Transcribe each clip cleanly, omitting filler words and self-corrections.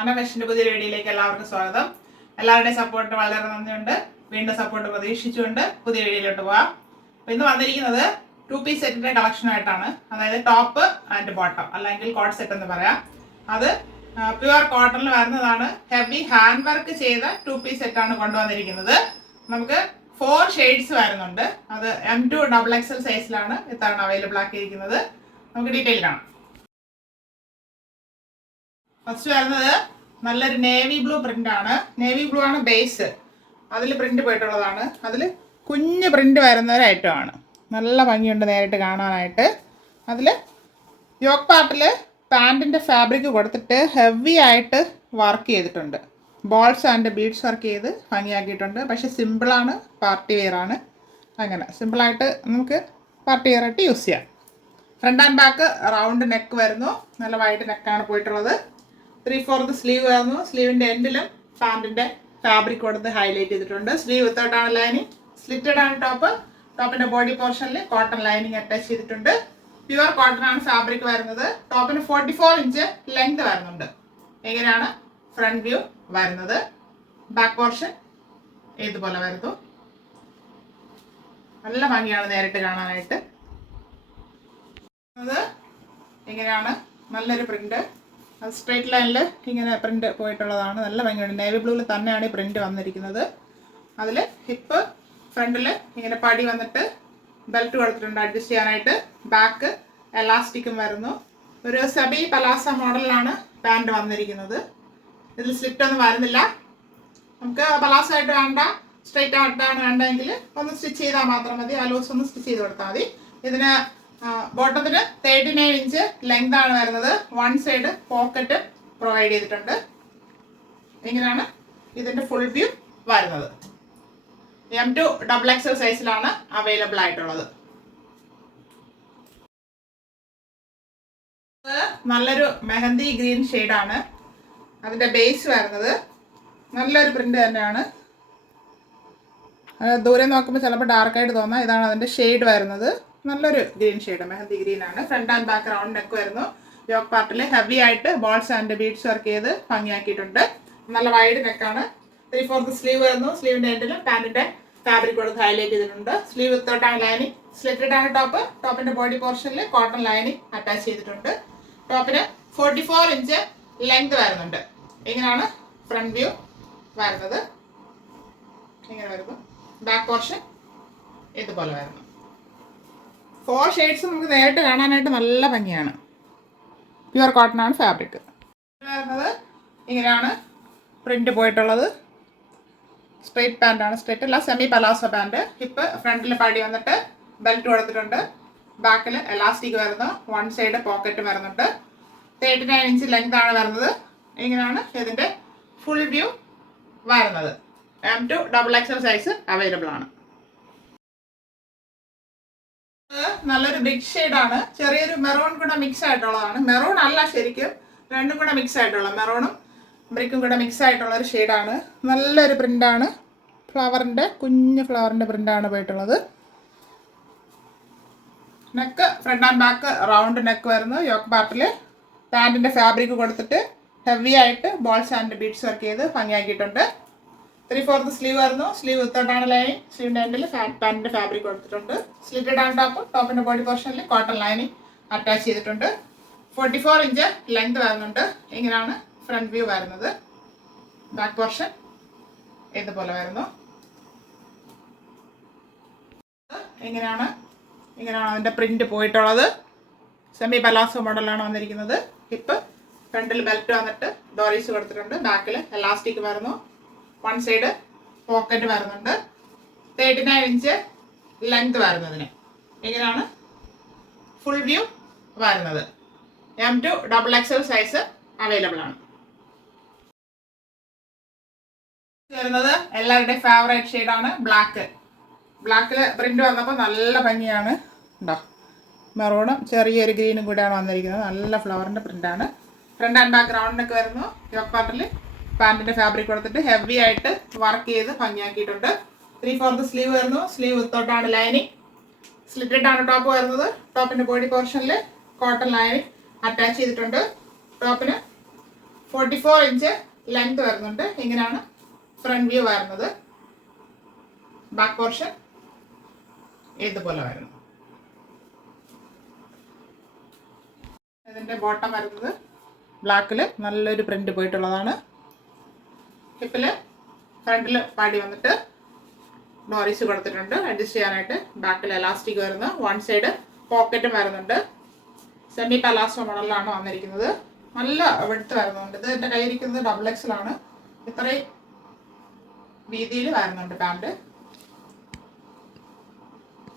അന ഫാഷൻ്റെ പുതിയ വീഡിയോയിലേക്ക് എല്ലാവർക്കും സ്വാഗതം. എല്ലാവരുടെയും സപ്പോർട്ട് വളരെ നന്ദിയുണ്ട്. വീണ്ടും സപ്പോർട്ട് പ്രതീക്ഷിച്ചുകൊണ്ട് പുതിയ വീഡിയോയിലോട്ട് പോവാം. അപ്പോൾ ഇന്ന് വന്നിരിക്കുന്നത് 2 പീസ് സെറ്റിൻ്റെ കളക്ഷനായിട്ടാണ്. അതായത് ടോപ്പ് ആൻഡ് ബോട്ടം അല്ലെങ്കിൽ കോട്ട് സെറ്റ് എന്ന് പറയാം. അത് പ്യുവർ കോട്ടണിൽ വരുന്നതാണ്. ഹെവി ഹാൻഡ് വർക്ക് ചെയ്ത 2 പീസ് സെറ്റാണ് കൊണ്ടുവന്നിരിക്കുന്നത്. നമുക്ക് 4 ഷെയ്ഡ്സ് വരുന്നുണ്ട്. അത് M2 XXL സൈസിലാണ് ഇത്തവണ അവൈലബിൾ ആക്കിയിരിക്കുന്നത്. നമുക്ക് ഡീറ്റെയിൽ കാണാം. ഫസ്റ്റ് വരുന്നത് നല്ലൊരു നേവി ബ്ലൂ പ്രിന്റ് ആണ്. നേവി ബ്ലൂ ആണ് ബേസ്. അതിൽ പ്രിന്റ് പോയിട്ടുള്ളതാണ്. അതിൽ കുഞ്ഞ് പ്രിന്റ് വരുന്ന ഒരു ഐറ്റമാണ്. നല്ല ഭംഗിയുണ്ട് നേരിട്ട് കാണാനായിട്ട്. അതിൽ യോക്ക് പാർട്ടിൽ പാൻറ്റിൻ്റെ ഫാബ്രിക് കൊടുത്തിട്ട് ഹെവി ആയിട്ട് വർക്ക് ചെയ്തിട്ടുണ്ട്. ബോൾസ് ആൻഡ് ബീഡ്സ് വർക്ക് ചെയ്ത് ഭംഗിയാക്കിയിട്ടുണ്ട്. പക്ഷേ സിമ്പിളാണ്, പാർട്ടി വെയർ ആണ്. അങ്ങനെ സിമ്പിളായിട്ട് നമുക്ക് പാർട്ടി വെയർ ആയിട്ട് യൂസ് ചെയ്യാം. Front and back round neck വരുന്നു. നല്ല വൈഡ് നെക്കാണ് പോയിട്ടുള്ളത്. 3/4 സ്ലീവ് വരുന്നു. സ്ലീവിൻ്റെ എൻഡിലും പാൻറ്റിൻ്റെ ഫാബ്രിക് കൊടുത്ത് ഹൈലൈറ്റ് ചെയ്തിട്ടുണ്ട്. സ്ലീവ് വിത്തൗട്ടാണ് ലൈനിങ്. സ്ലിറ്റഡ് ആണ് ടോപ്പ്. ടോപ്പിൻ്റെ ബോഡി പോർഷനിൽ കോട്ടൺ ലൈനിങ് അറ്റാച്ച് ചെയ്തിട്ടുണ്ട്. പ്യുവർ കോട്ടൺ ആണ് ഫാബ്രിക് വരുന്നത്. ടോപ്പിന് 44 ഇഞ്ച് ലെങ്ത് വരുന്നുണ്ട്. എങ്ങനെയാണ് ഫ്രണ്ട് വ്യൂ വരുന്നത്. ബാക്ക് പോർഷൻ ഇതുപോലെ വരുന്നു. നല്ല ഭംഗിയാണ് നേരിട്ട് കാണാനായിട്ട്. ഇങ്ങനെയാണ് നല്ലൊരു പ്രിന്റ്. അത് സ്ട്രേറ്റ് ലൈനിൽ ഇങ്ങനെ പ്രിന്റ് പോയിട്ടുള്ളതാണ്. നല്ല ഭംഗിയുണ്ട്. നേവി ബ്ലൂവിൽ തന്നെയാണ് ഈ പ്രിന്റ് വന്നിരിക്കുന്നത്. അതിൽ ഹിപ്പ് ഫ്രണ്ടിൽ ഇങ്ങനെ പടി വന്നിട്ട് ബെൽറ്റ് കൊടുത്തിട്ടുണ്ട് അഡ്ജസ്റ്റ് ചെയ്യാനായിട്ട്. ബാക്ക് എലാസ്റ്റിക്കും വരുന്നു. ഒരു സെബി പലാസ മോഡലിലാണ് പാൻറ് വന്നിരിക്കുന്നത്. ഇതിൽ സ്ലിറ്റ് ഒന്നും വരുന്നില്ല. നമുക്ക് പലാസ ആയിട്ട് വേണ്ട, സ്ട്രൈറ്റ് ആയിട്ടാണ് വേണ്ടതെങ്കിൽ ഒന്ന് സ്റ്റിച്ച് ചെയ്താൽ മാത്രം മതി. ആ ലൂസ് ഒന്ന് സ്റ്റിച്ച് ചെയ്ത് കൊടുത്താൽ മതി. ഇതിന് ബോട്ടത്തിന് 39 ഇഞ്ച് ലെങ്ത് ആണ് വരുന്നത്. 1 സൈഡ് പോക്കറ്റ് പ്രൊവൈഡ് ചെയ്തിട്ടുണ്ട്. ഇങ്ങനെയാണ് ഇതിൻ്റെ ഫുൾ വ്യൂ വരുന്നത്. M2 XXL സൈസിലാണ് അവൈലബിൾ ആയിട്ടുള്ളത്. നല്ലൊരു മെഹന്തി ഗ്രീൻ ഷെയ്ഡാണ് അതിൻ്റെ ബേസ് വരുന്നത്. നല്ലൊരു പ്രിന്റ് തന്നെയാണ്. ദൂരെ നോക്കുമ്പോൾ ചിലപ്പോൾ ഡാർക്കായിട്ട് തോന്നാം. ഇതാണ് അതിൻ്റെ ഷെയ്ഡ് വരുന്നത്. നല്ലൊരു ഗ്രീൻ ഷെയ്ഡ്, മെഹന്തി ഗ്രീൻ ആണ്. Front and back round neck വരുന്നു. യോക്ക് പാർട്ടിൽ ഹെവി ആയിട്ട് ബോൾസ് ആൻഡ് ബീഡ്സ് വർക്ക് ചെയ്ത് ഭംഗിയാക്കിയിട്ടുണ്ട്. നല്ല വൈഡ് നെക്കാണ്. 3/4 സ്ലീവ് വരുന്നു. സ്ലീവിൻ്റെ എൻഡിലും പാൻറ്റിൻ്റെ ഫാബ്രിക് കൊടുത്ത് ഹൈലൈറ്റ് ചെയ്തിട്ടുണ്ട്. സ്ലീവ് വിത്തൗട്ടാണ് ലൈനിങ്. സ്ലിറ്റഡ് ആണ് ടോപ്പ്. ടോപ്പിൻ്റെ ബോഡി പോർഷനിൽ കോട്ടൺ ലൈനിങ് അറ്റാച്ച് ചെയ്തിട്ടുണ്ട്. ടോപ്പിന് 44 ഇഞ്ച് ലെങ്ത് വരുന്നുണ്ട്. ഇങ്ങനെയാണ് ഫ്രണ്ട് വ്യൂ വരുന്നത്. ഇങ്ങനെ വരുന്നു. ബാക്ക് പോർഷൻ ഇതുപോലെ വരുന്നു. 4 ഷെയ്ഡ്സ് നമുക്ക് നേരിട്ട് കാണാനായിട്ട് നല്ല ഭംഗിയാണ്. പ്യുവർ കോട്ടൺ ആണ് ഫാബ്രിക് വരുന്നത്. ഇങ്ങനെയാണ് പ്രിന്റ് പോയിട്ടുള്ളത്. സ്ട്രൈറ്റ് പാൻ്റാണ്. സ്ട്രൈറ്റ് അല്ല, സെമി പലാസോ പാൻറ്. ഹിപ്പ് ഫ്രണ്ടിൽ പടി വന്നിട്ട് ബെൽറ്റ് കൊടുത്തിട്ടുണ്ട്. ബാക്കിൽ എലാസ്റ്റിക് വരുന്നു. 1 സൈഡ് പോക്കറ്റ് വരുന്നുണ്ട്. 39 ഇഞ്ച് ലെങ്ത് ആണ് വരുന്നത്. ഇങ്ങനെയാണ് ഇതിൻ്റെ ഫുൾ വ്യൂ വരുന്നത്. M2 XXL സൈസ് അവൈലബിൾ ആണ്. നല്ലൊരു ബിഗ് ഷെയ്ഡാണ്. ചെറിയൊരു മെറൂൺ കൂടെ മിക്സ് ആയിട്ടുള്ളതാണ്. മെറൂൺ അല്ല ശരിക്കും, രണ്ടും കൂടെ മിക്സ് ആയിട്ടുള്ള, മെറൂണും ബ്രിക്കും കൂടെ മിക്സ് ആയിട്ടുള്ള ഒരു ഷെയ്ഡാണ്. നല്ലൊരു പ്രിൻ്റാണ്. ഫ്ലവറിൻ്റെ കുഞ്ഞ് ഫ്ലവറിൻ്റെ പ്രിൻ്റാണ് പോയിട്ടുള്ളത്. Neck front and back round neck വരുന്നു. യോക്ക് പാർട്ടിൽ പാൻറ്റിൻ്റെ ഫാബ്രിക് കൊടുത്തിട്ട് ഹെവി ആയിട്ട് ബോൾസ് ആൻഡ് ബീഡ്സ് വർക്ക് ചെയ്ത് ഭംഗിയാക്കിയിട്ടുണ്ട്. 3/4 സ്ലീവ് വരുന്നു. സ്ലീവ് വിത്തൗട്ടാണ് ലൈനിങ്. സ്ലീവിൻ്റെ എൻഡിൽ പാൻറ്റിൻ്റെ ഫാബ്രിക് കൊടുത്തിട്ടുണ്ട്. സ്ലിറ്റഡ് ആണ് ടോപ്പ്. ടോപ്പിൻ്റെ ബോഡി പോർഷനിൽ കോട്ടൺ ലൈനിങ് അറ്റാച്ച് ചെയ്തിട്ടുണ്ട്. 44 ഇഞ്ച് ലെങ്ത് വരുന്നുണ്ട്. ഇങ്ങനെയാണ് ഫ്രണ്ട് വ്യൂ വരുന്നത്. ബാക്ക് പോർഷൻ ഇതുപോലെ വരുന്നു. ഇങ്ങനെയാണ് അതിൻ്റെ പ്രിന്റ് പോയിട്ടുള്ളത്. സെമി പലാസോ മോഡലാണ് വന്നിരിക്കുന്നത്. ഹിപ്പ് ഫ്രണ്ടിൽ ബെൽറ്റ് വന്നിട്ട് ഡോറീസ് കൊടുത്തിട്ടുണ്ട്. ബാക്കിൽ എലാസ്റ്റിക് വരുന്നു. 1 സൈഡ് പോക്കറ്റ് വരുന്നുണ്ട്. 39 ഇഞ്ച് ലെങ്ത് വരുന്നതിന്. ഇങ്ങനെയാണ് ഫുൾ വ്യൂ വരുന്നത്. M2 XXL സൈസ് അവൈലബിൾ ആണ്. വരുന്നത് എല്ലാവരുടെയും ഫേവറേറ്റ് ഷെയ്ഡാണ് ബ്ലാക്ക്. ബ്ലാക്കിൽ പ്രിന്റ് വന്നപ്പോൾ നല്ല ഭംഗിയാണ്. ഉണ്ടോ, മെറൂണും ചെറിയൊരു ഗ്രീനും കൂടെയാണ് വന്നിരിക്കുന്നത്. നല്ല ഫ്ലവറിൻ്റെ പ്രിന്റാണ്. ഫ്രണ്ട് ആൻഡ് ബാക്ക് റൗണ്ട് ഒക്കെ വരുന്നു. യോക്ക് പാർട്ടിൽ പാൻറ്റിൻ്റെ ഫാബ്രിക് കൊടുത്തിട്ട് ഹെവി ആയിട്ട് വർക്ക് ചെയ്ത് ഭംഗിയാക്കിയിട്ടുണ്ട്. 3/4 സ്ലീവ് വരുന്നു. സ്ലീവ് വിത്തൗട്ടാണ് ലൈനിങ്. സ്ലിറ്റഡ് ആണ് ടോപ്പ് വരുന്നത്. ടോപ്പിൻ്റെ ബോഡി പോർഷനിൽ കോട്ടൺ ലൈനിങ് അറ്റാച്ച് ചെയ്തിട്ടുണ്ട്. ടോപ്പിന് 44 ഇഞ്ച് ലെങ്ത് വരുന്നുണ്ട്. ഇങ്ങനെയാണ് ഫ്രണ്ട് വ്യൂ വരുന്നത്. ബാക്ക് പോർഷൻ ഇതുപോലെ വരുന്നു. ഇതിൻ്റെ ബോട്ടം വരുന്നത് ബ്ലാക്കിൽ നല്ലൊരു പ്രിന്റ് പോയിട്ടുള്ളതാണ്. ഹിപ്പിൽ ഫ്രണ്ടിൽ പാടി വന്നിട്ട് ഡോറീസ് കൊടുത്തിട്ടുണ്ട് അഡ്ജസ്റ്റ് ചെയ്യാനായിട്ട്. ബാക്കിൽ എലാസ്റ്റിക് വരുന്നു. വൺ സൈഡ് പോക്കറ്റും വരുന്നുണ്ട്. സെമി പലാസോ മോഡലിലാണ് വന്നിരിക്കുന്നത്. നല്ല വെടുത്ത് വരുന്നുണ്ട്. ഇത് എൻ്റെ കയ്യിരിക്കുന്നത് XXL ആണ്. ഇത്രയും വീതിയിൽ വരുന്നുണ്ട് പാൻറ്.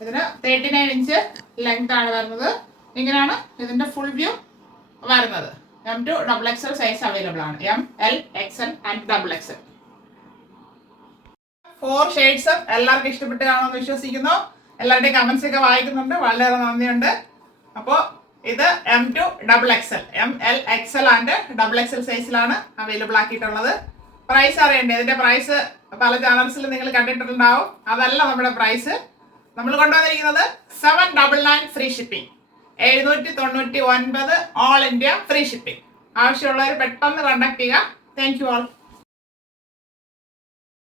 ഇതിന് 39 ഇഞ്ച് ലെങ്ത് ആണ് വരുന്നത്. ഇങ്ങനെയാണ് ഇതിൻ്റെ ഫുൾ വ്യൂ വരുന്നത്. M2 XXL സൈസ് അവൈലബിൾ ആണ്. M, L, XL and XXL. 4 shades എല്ലാവർക്കും ഇഷ്ടപ്പെട്ട് കാണുമെന്ന് വിശ്വസിക്കുന്നു. എല്ലാവരുടെയും കമന്റ്സ് ഒക്കെ വായിക്കുന്നുണ്ട്. വളരെ നന്ദിയുണ്ട്. അപ്പോൾ ഇത് M2 XXL, M, L, XL and XXL സൈസിലാണ് അവൈലബിൾ ആക്കിയിട്ടുള്ളത്. പ്രൈസ് അറിയണ്ടേ? ഇതിന്റെ പ്രൈസ് പല ചാനൽസിൽ നിങ്ങൾ കണ്ടിട്ടുണ്ടാവും. അതല്ല നമ്മുടെ പ്രൈസ്. നമ്മൾ കൊണ്ടുവന്നിരിക്കുന്നത് 799 free shipping, 799 all India free shipping. ആവശ്യമുള്ളവർ പെട്ടെന്ന് കോൺടാക്ട് ചെയ്യുക. Thank you all.